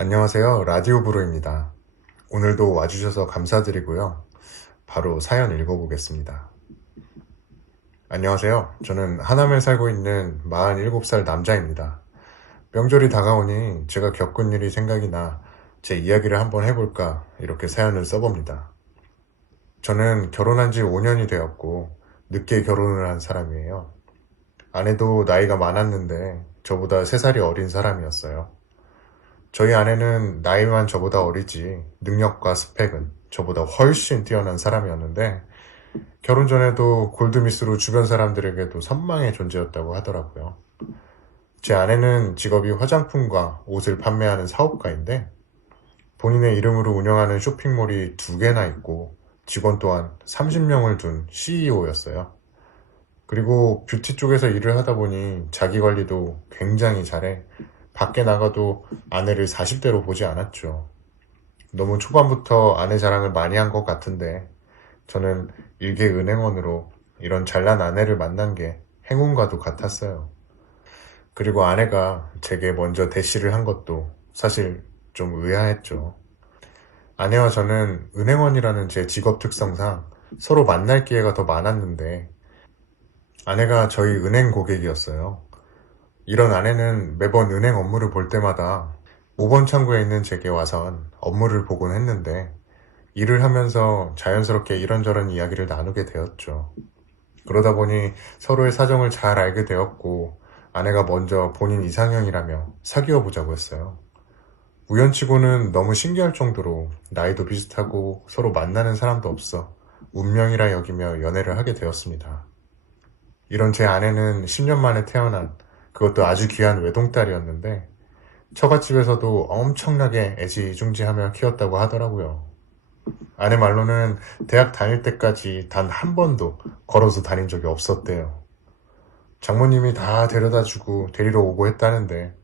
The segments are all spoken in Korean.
안녕하세요. 라디오 브로입니다. 오늘도 와주셔서 감사드리고요. 바로 사연 읽어보겠습니다. 안녕하세요. 저는 하남에 살고 있는 47살 남자입니다. 명절이 다가오니 제가 겪은 일이 생각이 나 제 이야기를 한번 해볼까 이렇게 사연을 써봅니다. 저는 결혼한 지 5년이 되었고 늦게 결혼을 한 사람이에요. 아내도 나이가 많았는데 저보다 3살이 어린 사람이었어요. 저희 아내는 나이만 저보다 어리지 능력과 스펙은 저보다 훨씬 뛰어난 사람이었는데 결혼 전에도 골드미스로 주변 사람들에게도 선망의 존재였다고 하더라고요. 제 아내는 직업이 화장품과 옷을 판매하는 사업가인데 본인의 이름으로 운영하는 쇼핑몰이 2개나 있고 직원 또한 30명을 둔 CEO였어요. 그리고 뷰티 쪽에서 일을 하다 보니 자기 관리도 굉장히 잘해 밖에 나가도 아내를 40대로 보지 않았죠. 너무 초반부터 아내 자랑을 많이 한 것 같은데 저는 일개 은행원으로 이런 잘난 아내를 만난 게 행운과도 같았어요. 그리고 아내가 제게 먼저 대시를 한 것도 사실 좀 의아했죠. 아내와 저는 은행원이라는 제 직업 특성상 서로 만날 기회가 더 많았는데 아내가 저희 은행 고객이었어요. 이런 아내는 매번 은행 업무를 볼 때마다 5번 창구에 있는 제게 와선 업무를 보곤 했는데 일을 하면서 자연스럽게 이런저런 이야기를 나누게 되었죠. 그러다 보니 서로의 사정을 잘 알게 되었고 아내가 먼저 본인 이상형이라며 사귀어 보자고 했어요. 우연치고는 너무 신기할 정도로 나이도 비슷하고 서로 만나는 사람도 없어 운명이라 여기며 연애를 하게 되었습니다. 이런 제 아내는 10년 만에 태어난 그것도 아주 귀한 외동딸이었는데 처갓집에서도 엄청나게 애지중지하며 키웠다고 하더라고요. 아내 말로는 대학 다닐 때까지 단 한 번도 걸어서 다닌 적이 없었대요. 장모님이 다 데려다 주고 데리러 오고 했다는데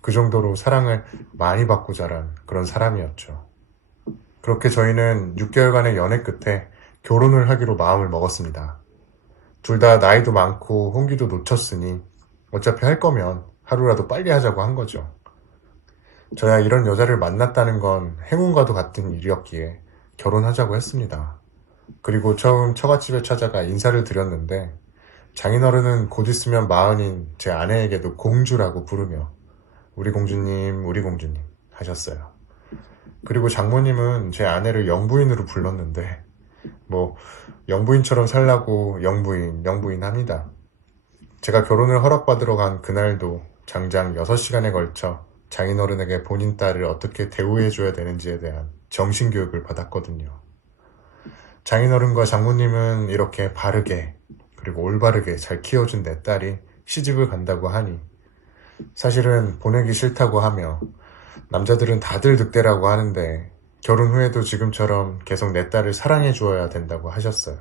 그 정도로 사랑을 많이 받고 자란 그런 사람이었죠. 그렇게 저희는 6개월간의 연애 끝에 결혼을 하기로 마음을 먹었습니다. 둘 다 나이도 많고 홍기도 놓쳤으니 어차피 할 거면 하루라도 빨리 하자고 한 거죠. 저야 이런 여자를 만났다는 건 행운과도 같은 일이었기에 결혼하자고 했습니다. 그리고 처음 처갓집에 찾아가 인사를 드렸는데 장인어른은 곧 있으면 마흔인 제 아내에게도 공주라고 부르며 우리 공주님 하셨어요. 그리고 장모님은 제 아내를 영부인으로 불렀는데 뭐 영부인처럼 살라고 영부인 합니다. 제가 결혼을 허락받으러 간 그날도 장장 6시간에 걸쳐 장인어른에게 본인 딸을 어떻게 대우해줘야 되는지에 대한 정신교육을 받았거든요. 장인어른과 장모님은 이렇게 바르게 그리고 올바르게 잘 키워준 내 딸이 시집을 간다고 하니 사실은 보내기 싫다고 하며 남자들은 다들 늑대라고 하는데 결혼 후에도 지금처럼 계속 내 딸을 사랑해 주어야 된다고 하셨어요.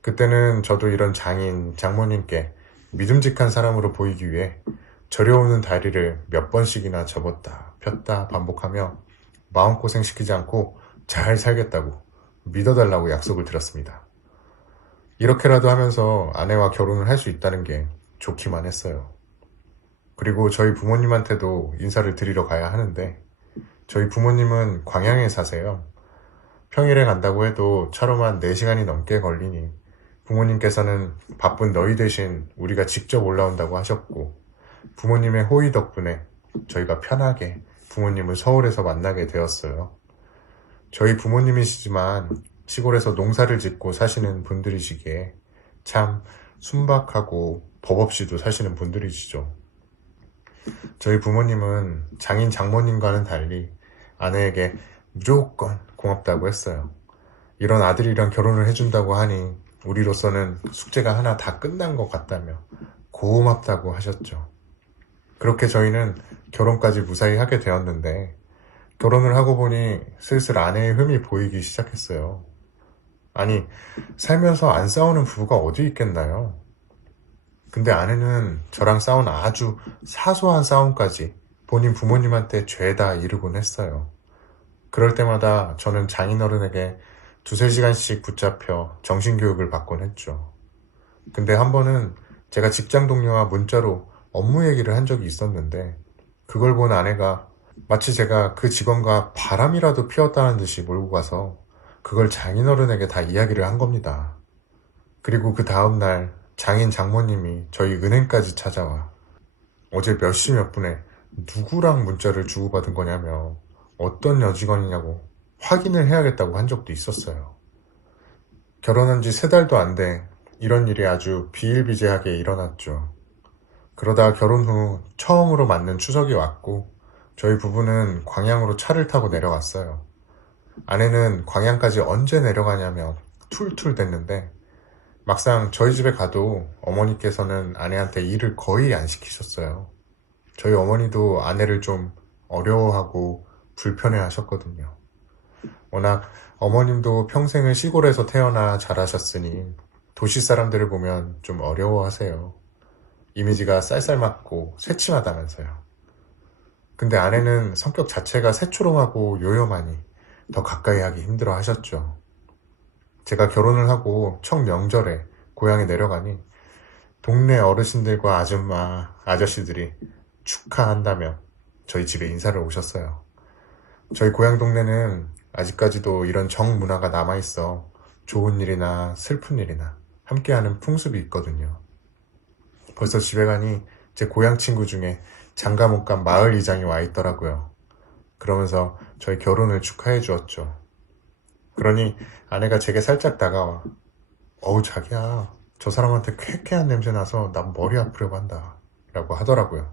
그때는 저도 이런 장모님께 믿음직한 사람으로 보이기 위해 저려오는 다리를 몇 번씩이나 접었다 폈다 반복하며 마음고생 시키지 않고 잘 살겠다고 믿어달라고 약속을 드렸습니다. 이렇게라도 하면서 아내와 결혼을 할 수 있다는 게 좋기만 했어요. 그리고 저희 부모님한테도 인사를 드리러 가야 하는데 저희 부모님은 광양에 사세요. 평일에 간다고 해도 차로만 4시간이 넘게 걸리니 부모님께서는 바쁜 너희 대신 우리가 직접 올라온다고 하셨고 부모님의 호의 덕분에 저희가 편하게 부모님을 서울에서 만나게 되었어요. 저희 부모님이시지만 시골에서 농사를 짓고 사시는 분들이시기에 참 순박하고 법 없이도 사시는 분들이시죠. 저희 부모님은 장인 장모님과는 달리 아내에게 무조건 고맙다고 했어요. 이런 아들이랑 결혼을 해준다고 하니 우리로서는 숙제가 하나 다 끝난 것 같다며 고맙다고 하셨죠. 그렇게 저희는 결혼까지 무사히 하게 되었는데 결혼을 하고 보니 슬슬 아내의 흠이 보이기 시작했어요. 아니, 살면서 안 싸우는 부부가 어디 있겠나요? 근데 아내는 저랑 싸운 아주 사소한 싸움까지 본인 부모님한테 죄다 이르곤 했어요. 그럴 때마다 저는 장인어른에게 2~3시간씩 붙잡혀 정신교육을 받곤 했죠. 근데 한 번은 제가 직장 동료와 문자로 업무 얘기를 한 적이 있었는데 그걸 본 아내가 마치 제가 그 직원과 바람이라도 피웠다는 듯이 몰고 가서 그걸 장인어른에게 다 이야기를 한 겁니다. 그리고 그 다음날 장인 장모님이 저희 은행까지 찾아와 어제 몇 시 몇 분에 누구랑 문자를 주고받은 거냐며 어떤 여직원이냐고 확인을 해야겠다고 한 적도 있었어요. 결혼한 지 3달도 안 돼 이런 일이 아주 비일비재하게 일어났죠. 그러다 결혼 후 처음으로 맞는 추석이 왔고 저희 부부는 광양으로 차를 타고 내려갔어요. 아내는 광양까지 언제 내려가냐며 툴툴 댔는데 막상 저희 집에 가도 어머니께서는 아내한테 일을 거의 안 시키셨어요. 저희 어머니도 아내를 좀 어려워하고 불편해 하셨거든요. 워낙 어머님도 평생을 시골에서 태어나 자라셨으니 도시 사람들을 보면 좀 어려워하세요. 이미지가 쌀쌀맞고 새침하다면서요. 근데 아내는 성격 자체가 새초롬하고 요염하니 더 가까이 하기 힘들어 하셨죠. 제가 결혼을 하고 첫 명절에 고향에 내려가니 동네 어르신들과 아줌마, 아저씨들이 축하한다며 저희 집에 인사를 오셨어요. 저희 고향 동네는 아직까지도 이런 정문화가 남아있어 좋은 일이나 슬픈 일이나 함께하는 풍습이 있거든요. 벌써 집에 가니 제 고향 친구 중에 장가 못 간 마을 이장이 와 있더라고요. 그러면서 저희 결혼을 축하해 주었죠. 그러니 아내가 제게 살짝 다가와 어우 자기야 저 사람한테 쾌쾌한 냄새 나서 난 머리 아프려고 한다 라고 하더라고요.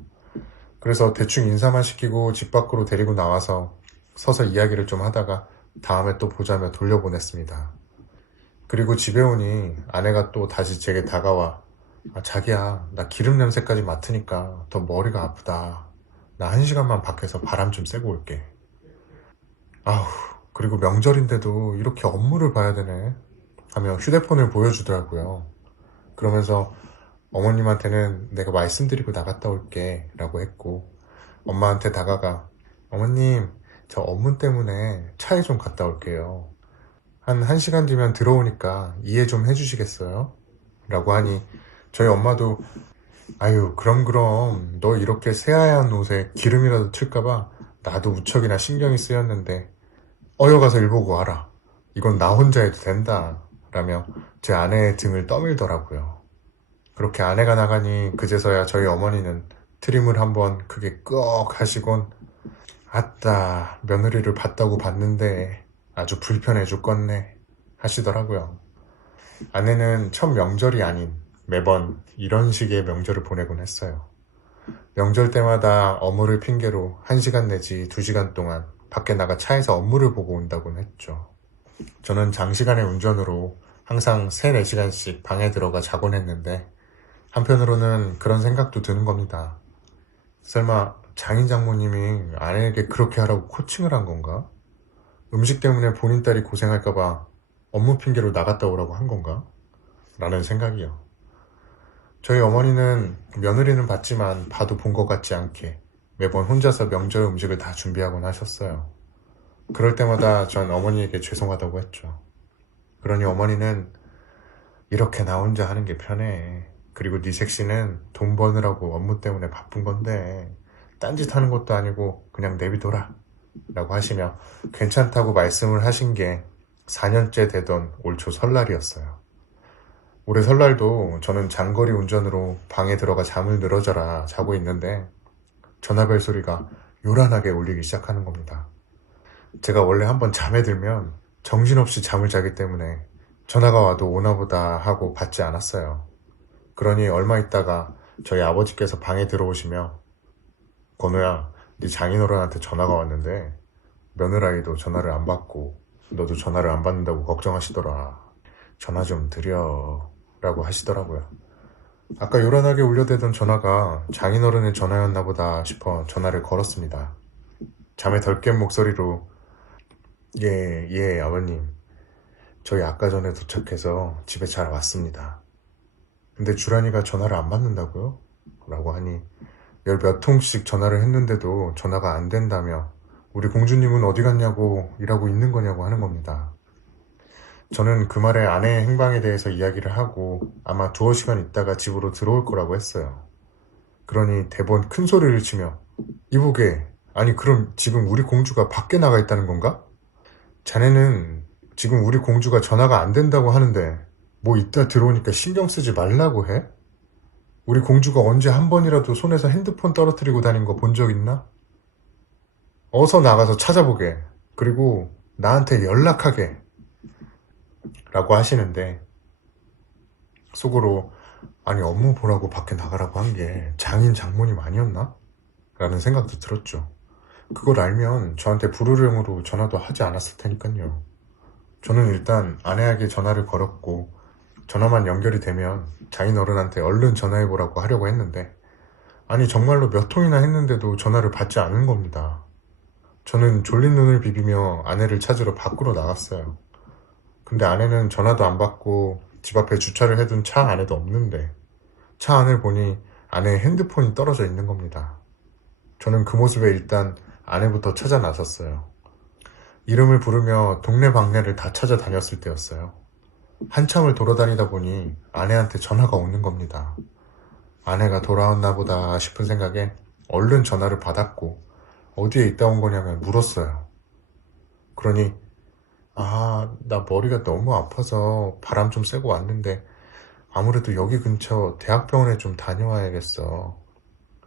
그래서 대충 인사만 시키고 집 밖으로 데리고 나와서 서서 이야기를 좀 하다가 다음에 또 보자며 돌려보냈습니다. 그리고 집에 오니 아내가 또 다시 제게 다가와 자기야 나 기름 냄새까지 맡으니까 더 머리가 아프다. 나 1시간만 밖에서 바람 좀 쐬고 올게. 아우 그리고 명절인데도 이렇게 업무를 봐야 되네 하며 휴대폰을 보여주더라고요. 그러면서 어머님한테는 내가 말씀드리고 나갔다 올게 라고 했고 엄마한테 다가가 어머님 저 업무 때문에 차에 좀 갔다 올게요. 한 1시간 뒤면 들어오니까 이해 좀 해주시겠어요? 라고 하니 저희 엄마도 아유 그럼 너 이렇게 새하얀 옷에 기름이라도 튈까봐 나도 무척이나 신경이 쓰였는데 어여 가서 일 보고 와라. 이건 나 혼자 해도 된다. 라며 제 아내의 등을 떠밀더라고요. 그렇게 아내가 나가니 그제서야 저희 어머니는 트림을 한번 크게 끄억 하시곤 아따 며느리를 봤다고 봤는데 아주 불편해 죽겠네 하시더라고요. 아내는 첫 명절이 아닌 매번 이런 식의 명절을 보내곤 했어요. 명절 때마다 업무를 핑계로 1시간 내지 2시간 동안 밖에 나가 차에서 업무를 보고 온다곤 했죠. 저는 장시간의 운전으로 항상 3, 4시간씩 방에 들어가 자곤 했는데 한편으로는 그런 생각도 드는 겁니다. 설마 장인 장모님이 아내에게 그렇게 하라고 코칭을 한 건가? 음식 때문에 본인 딸이 고생할까봐 업무 핑계로 나갔다 오라고 한 건가? 라는 생각이요. 저희 어머니는 며느리는 봤지만 봐도 본 것 같지 않게 매번 혼자서 명절 음식을 다 준비하곤 하셨어요. 그럴 때마다 전 어머니에게 죄송하다고 했죠. 그러니 어머니는 이렇게 나 혼자 하는 게 편해. 그리고 네 색시는 돈 버느라고 업무 때문에 바쁜 건데 딴짓 하는 것도 아니고 그냥 내비둬라 라고 하시며 괜찮다고 말씀을 하신 게 4년째 되던 올 초 설날이었어요. 올해 설날도 저는 장거리 운전으로 방에 들어가 잠을 늘어져라 자고 있는데 전화벨 소리가 요란하게 울리기 시작하는 겁니다. 제가 원래 한번 잠에 들면 정신없이 잠을 자기 때문에 전화가 와도 오나보다 하고 받지 않았어요. 그러니 얼마 있다가 저희 아버지께서 방에 들어오시며 건우야, 네 장인어른한테 전화가 왔는데 며느라이도 전화를 안 받고 너도 전화를 안 받는다고 걱정하시더라. 전화 좀 드려 라고 하시더라고요. 아까 요란하게 울려대던 전화가 장인어른의 전화였나 보다 싶어 전화를 걸었습니다. 잠에 덜 깬 목소리로 예, 아버님. 저희 아까 전에 도착해서 집에 잘 왔습니다. 근데 주란이가 전화를 안 받는다고요? 라고 하니 열 몇 통씩 전화를 했는데도 전화가 안 된다며 우리 공주님은 어디 갔냐고 일하고 있는 거냐고 하는 겁니다. 저는 그 말에 아내의 행방에 대해서 이야기를 하고 아마 2-시간 있다가 집으로 들어올 거라고 했어요. 그러니 대번 큰 소리를 치며 이보게 아니, 그럼 지금 우리 공주가 밖에 나가 있다는 건가? 자네는 지금 우리 공주가 전화가 안 된다고 하는데 뭐 이따 들어오니까 신경 쓰지 말라고 해? 우리 공주가 언제 한 번이라도 손에서 핸드폰 떨어뜨리고 다닌 거 본 적 있나? 어서 나가서 찾아보게. 그리고 나한테 연락하게. 라고 하시는데 속으로 아니 업무 보라고 밖에 나가라고 한 게 장인 장모님 아니었나? 라는 생각도 들었죠. 그걸 알면 저한테 불호령으로 전화도 하지 않았을 테니까요. 저는 일단 아내에게 전화를 걸었고 전화만 연결이 되면 장인 어른한테 얼른 전화해보라고 하려고 했는데 아니 정말로 몇 통이나 했는데도 전화를 받지 않은 겁니다. 저는 졸린 눈을 비비며 아내를 찾으러 밖으로 나갔어요. 근데 아내는 전화도 안 받고 집 앞에 주차를 해둔 차 안에도 없는데 차 안을 보니 아내의 핸드폰이 떨어져 있는 겁니다. 저는 그 모습에 일단 아내부터 찾아 나섰어요. 이름을 부르며 동네 방네를 다 찾아다녔을 때였어요. 한참을 돌아다니다 보니 아내한테 전화가 오는 겁니다. 아내가 돌아왔나 보다 싶은 생각에 얼른 전화를 받았고 어디에 있다 온 거냐면 물었어요. 그러니 나 머리가 너무 아파서 바람 좀 쐬고 왔는데 아무래도 여기 근처 대학병원에 좀 다녀와야겠어.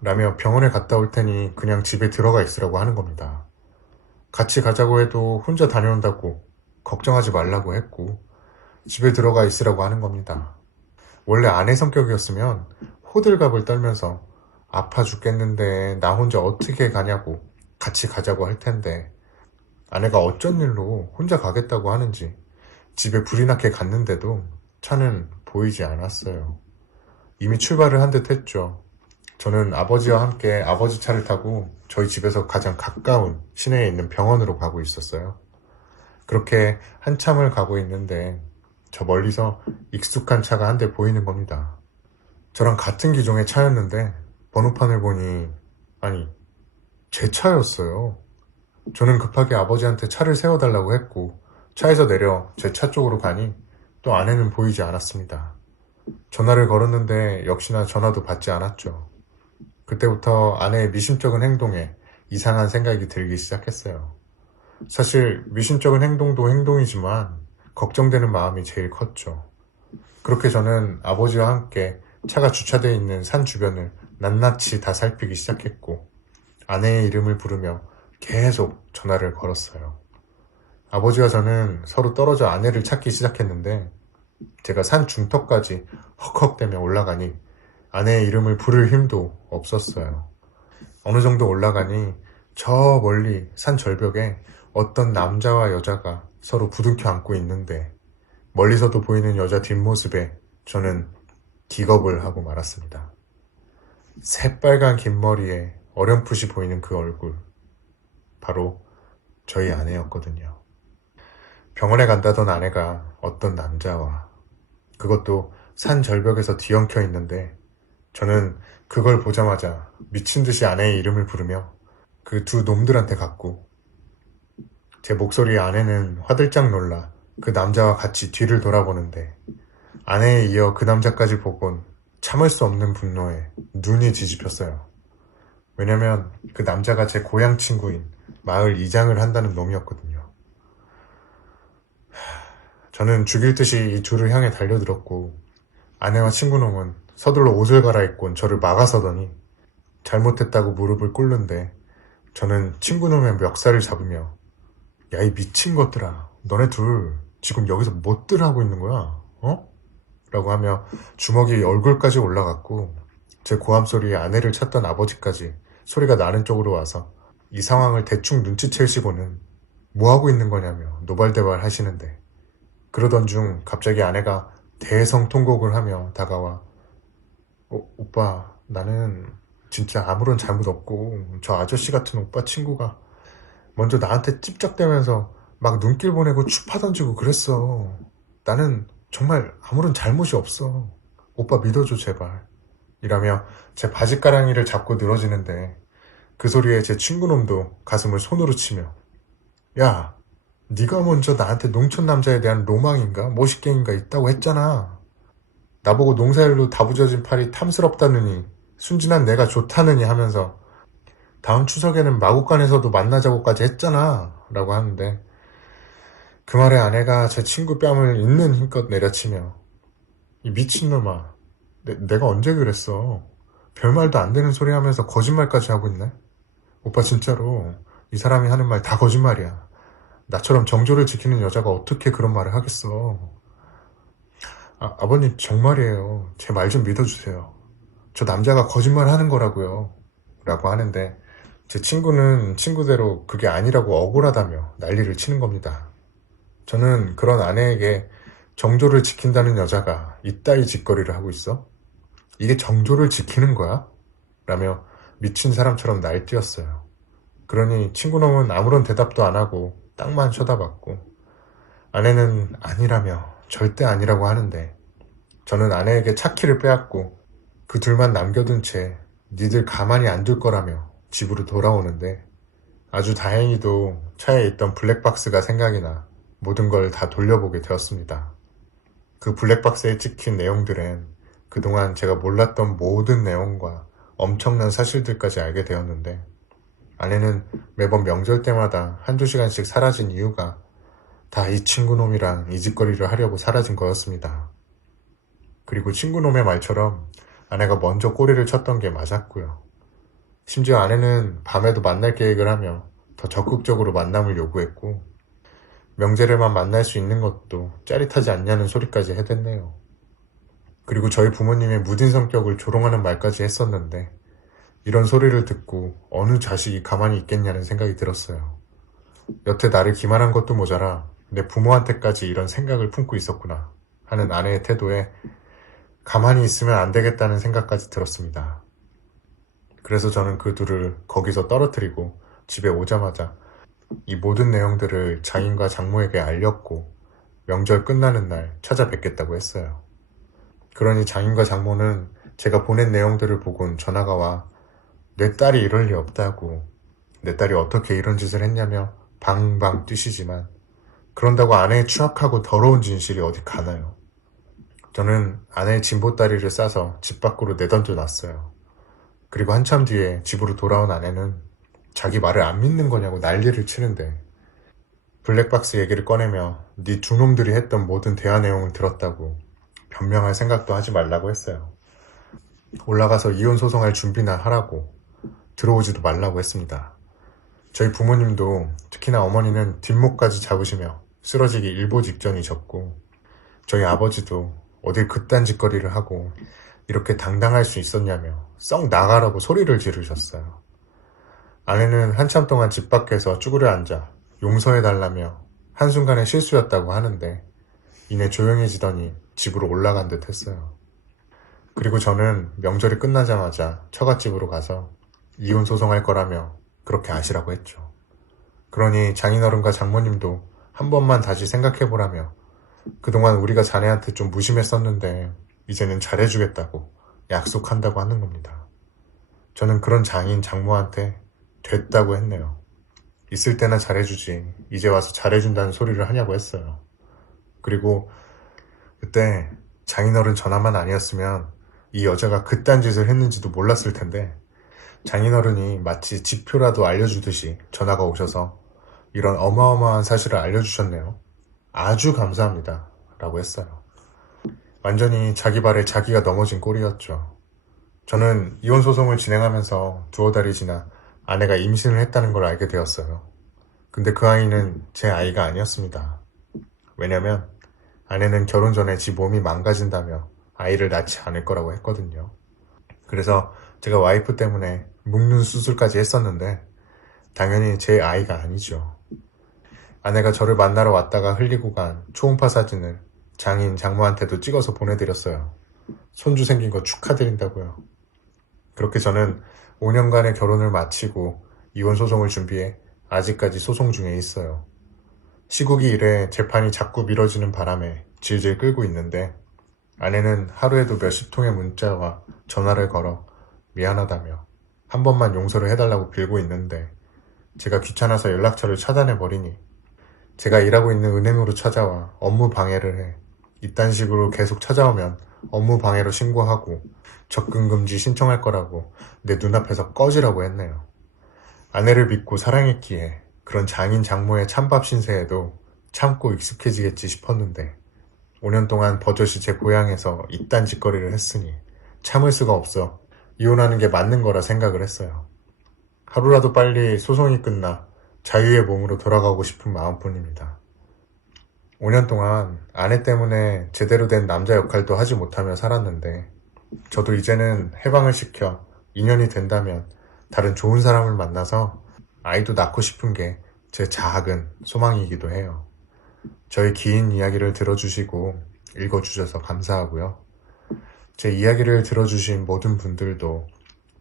라며 병원에 갔다 올 테니 그냥 집에 들어가 있으라고 하는 겁니다. 같이 가자고 해도 혼자 다녀온다고 걱정하지 말라고 했고 집에 들어가 있으라고 하는 겁니다. 원래 아내 성격이었으면 호들갑을 떨면서 아파 죽겠는데 나 혼자 어떻게 가냐고 같이 가자고 할 텐데 아내가 어쩐 일로 혼자 가겠다고 하는지 집에 불이 나게 갔는데도 차는 보이지 않았어요. 이미 출발을 한 듯 했죠. 저는 아버지와 함께 아버지 차를 타고 저희 집에서 가장 가까운 시내에 있는 병원으로 가고 있었어요. 그렇게 한참을 가고 있는데 저 멀리서 익숙한 차가 한 대 보이는 겁니다. 저랑 같은 기종의 차였는데 번호판을 보니 아니 제 차였어요. 저는 급하게 아버지한테 차를 세워달라고 했고 차에서 내려 제 차 쪽으로 가니 또 아내는 보이지 않았습니다. 전화를 걸었는데 역시나 전화도 받지 않았죠. 그때부터 아내의 미심쩍은 행동에 이상한 생각이 들기 시작했어요. 사실 미심쩍은 행동도 행동이지만 걱정되는 마음이 제일 컸죠. 그렇게 저는 아버지와 함께 차가 주차되어 있는 산 주변을 낱낱이 다 살피기 시작했고 아내의 이름을 부르며 계속 전화를 걸었어요. 아버지와 저는 서로 떨어져 아내를 찾기 시작했는데 제가 산 중턱까지 헉헉대며 올라가니 아내의 이름을 부를 힘도 없었어요. 어느 정도 올라가니 저 멀리 산 절벽에 어떤 남자와 여자가 서로 부둥켜 안고 있는데 멀리서도 보이는 여자 뒷모습에 저는 기겁을 하고 말았습니다. 새빨간 긴 머리에 어렴풋이 보이는 그 얼굴, 바로 저희 아내였거든요. 병원에 간다던 아내가 어떤 남자와, 그것도 산 절벽에서 뒤엉켜 있는데 저는 그걸 보자마자 미친 듯이 아내의 이름을 부르며 그 두 놈들한테 갔고 제 목소리에 아내는 화들짝 놀라 그 남자와 같이 뒤를 돌아보는데 아내에 이어 그 남자까지 보곤 참을 수 없는 분노에 눈이 뒤집혔어요. 왜냐면 그 남자가 제 고향 친구인 마을 이장을 한다는 놈이었거든요. 저는 죽일 듯이 이 둘을 향해 달려들었고 아내와 친구놈은 서둘러 옷을 갈아입곤 저를 막아서더니 잘못했다고 무릎을 꿇는데 저는 친구놈의 멱살을 잡으며 야, 이 미친 것들아, 너네 둘 지금 여기서 뭐들 하고 있는 거야? 어? 라고 하며 주먹이 얼굴까지 올라갔고 제 고함 소리에 아내를 찾던 아버지까지 소리가 나는 쪽으로 와서 이 상황을 대충 눈치채시고는 뭐 하고 있는 거냐며 노발대발 하시는데 그러던 중 갑자기 아내가 대성통곡을 하며 다가와 오빠 나는 진짜 아무런 잘못 없고 저 아저씨 같은 오빠 친구가 먼저 나한테 찝쩍대면서 막 눈길 보내고 추파 던지고 그랬어. 나는 정말 아무런 잘못이 없어. 오빠 믿어줘 제발. 이라며 제 바지가랑이를 잡고 늘어지는데 그 소리에 제 친구놈도 가슴을 손으로 치며 야, 네가 먼저 나한테 농촌 남자에 대한 로망인가 모식갱인가 있다고 했잖아. 나보고 농사일로 다부져진 팔이 탐스럽다느니 순진한 내가 좋다느니 하면서 다음 추석에는 마구간에서도 만나자고까지 했잖아 라고 하는데, 그 말에 아내가 제 친구 뺨을 있는 힘껏 내려치며, 이 미친놈아, 내가 언제 그랬어? 별말도 안 되는 소리 하면서 거짓말까지 하고 있네? 오빠 진짜로 이 사람이 하는 말 다 거짓말이야. 나처럼 정조를 지키는 여자가 어떻게 그런 말을 하겠어. 아버님 정말이에요. 제 말 좀 믿어주세요. 저 남자가 거짓말 하는 거라고요. 라고 하는데, 제 친구는 친구대로 그게 아니라고 억울하다며 난리를 치는 겁니다. 저는 그런 아내에게 정조를 지킨다는 여자가 이따위 짓거리를 하고 있어? 이게 정조를 지키는 거야? 라며 미친 사람처럼 날뛰었어요. 그러니 친구놈은 아무런 대답도 안 하고 땅만 쳐다봤고, 아내는 아니라며 절대 아니라고 하는데, 저는 아내에게 차키를 빼앗고 그 둘만 남겨둔 채 니들 가만히 안 둘 거라며 집으로 돌아오는데, 아주 다행히도 차에 있던 블랙박스가 생각이 나 모든 걸 다 돌려보게 되었습니다. 그 블랙박스에 찍힌 내용들엔 그동안 제가 몰랐던 모든 내용과 엄청난 사실들까지 알게 되었는데, 아내는 매번 명절 때마다 한두 시간씩 사라진 이유가 다 이 친구놈이랑 이 짓거리를 하려고 사라진 거였습니다. 그리고 친구놈의 말처럼 아내가 먼저 꼬리를 쳤던 게 맞았고요. 심지어 아내는 밤에도 만날 계획을 하며 더 적극적으로 만남을 요구했고, 명절에만 만날 수 있는 것도 짜릿하지 않냐는 소리까지 해댔네요. 그리고 저희 부모님의 무딘 성격을 조롱하는 말까지 했었는데, 이런 소리를 듣고 어느 자식이 가만히 있겠냐는 생각이 들었어요. 여태 나를 기만한 것도 모자라 내 부모한테까지 이런 생각을 품고 있었구나 하는 아내의 태도에 가만히 있으면 안 되겠다는 생각까지 들었습니다. 그래서 저는 그 둘을 거기서 떨어뜨리고 집에 오자마자 이 모든 내용들을 장인과 장모에게 알렸고, 명절 끝나는 날 찾아뵙겠다고 했어요. 그러니 장인과 장모는 제가 보낸 내용들을 보곤 전화가 와 내 딸이 이럴 리 없다고, 내 딸이 어떻게 이런 짓을 했냐며 방방 뛰시지만, 그런다고 아내의 추악하고 더러운 진실이 어디 가나요? 저는 아내의 진보다리를 싸서 집 밖으로 내던져 놨어요. 그리고 한참 뒤에 집으로 돌아온 아내는 자기 말을 안 믿는 거냐고 난리를 치는데, 블랙박스 얘기를 꺼내며 네 두 놈들이 했던 모든 대화 내용을 들었다고 변명할 생각도 하지 말라고 했어요. 올라가서 이혼 소송할 준비나 하라고, 들어오지도 말라고 했습니다. 저희 부모님도, 특히나 어머니는 뒷목까지 잡으시며 쓰러지기 일보 직전이셨고, 저희 아버지도 어딜 그딴 짓거리를 하고 이렇게 당당할 수 있었냐며 썩 나가라고 소리를 지르셨어요. 아내는 한참 동안 집 밖에서 쭈그려 앉아 용서해달라며 한순간의 실수였다고 하는데, 이내 조용해지더니 집으로 올라간 듯 했어요. 그리고 저는 명절이 끝나자마자 처갓집으로 가서 이혼 소송할 거라며 그렇게 아시라고 했죠. 그러니 장인어른과 장모님도 한 번만 다시 생각해보라며 그동안 우리가 자네한테 좀 무심했었는데 이제는 잘해주겠다고 약속한다고 하는 겁니다. 저는 그런 장인 장모한테 됐다고 했네요. 있을 때나 잘해주지 이제 와서 잘해준다는 소리를 하냐고 했어요. 그리고 그때 장인어른 전화만 아니었으면 이 여자가 그딴 짓을 했는지도 몰랐을 텐데, 장인어른이 마치 지표라도 알려주듯이 전화가 오셔서 이런 어마어마한 사실을 알려주셨네요. 아주 감사합니다. 라고 했어요. 완전히 자기 발에 자기가 넘어진 꼴이었죠. 저는 이혼 소송을 진행하면서 두어 달이 지나 아내가 임신을 했다는 걸 알게 되었어요. 근데 그 아이는 제 아이가 아니었습니다. 왜냐면 아내는 결혼 전에 지 몸이 망가진다며 아이를 낳지 않을 거라고 했거든요. 그래서 제가 와이프 때문에 묶는 수술까지 했었는데 당연히 제 아이가 아니죠. 아내가 저를 만나러 왔다가 흘리고 간 초음파 사진을 장인 장모한테도 찍어서 보내드렸어요. 손주 생긴 거 축하드린다고요. 그렇게 저는 5년간의 결혼을 마치고 이혼 소송을 준비해 아직까지 소송 중에 있어요. 시국이 이래 재판이 자꾸 미뤄지는 바람에 질질 끌고 있는데, 아내는 하루에도 몇십 통의 문자와 전화를 걸어 미안하다며 한 번만 용서를 해달라고 빌고 있는데, 제가 귀찮아서 연락처를 차단해버리니 제가 일하고 있는 은행으로 찾아와 업무 방해를 해. 이딴 식으로 계속 찾아오면 업무 방해로 신고하고 접근금지 신청할 거라고 내 눈앞에서 꺼지라고 했네요. 아내를 믿고 사랑했기에 그런 장인 장모의 찬밥 신세에도 참고 익숙해지겠지 싶었는데 5년 동안 버젓이 제 고향에서 이딴 짓거리를 했으니 참을 수가 없어 이혼하는 게 맞는 거라 생각을 했어요. 하루라도 빨리 소송이 끝나 자유의 몸으로 돌아가고 싶은 마음뿐입니다. 5년 동안 아내 때문에 제대로 된 남자 역할도 하지 못하며 살았는데 저도 이제는 해방을 시켜 2년이 된다면 다른 좋은 사람을 만나서 아이도 낳고 싶은 게 제 작은 소망이기도 해요. 저의 긴 이야기를 들어주시고 읽어주셔서 감사하고요. 제 이야기를 들어주신 모든 분들도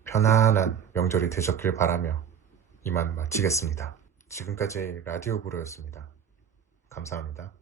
편안한 명절이 되셨길 바라며 이만 마치겠습니다. 지금까지 라디오 부르였습니다. 감사합니다.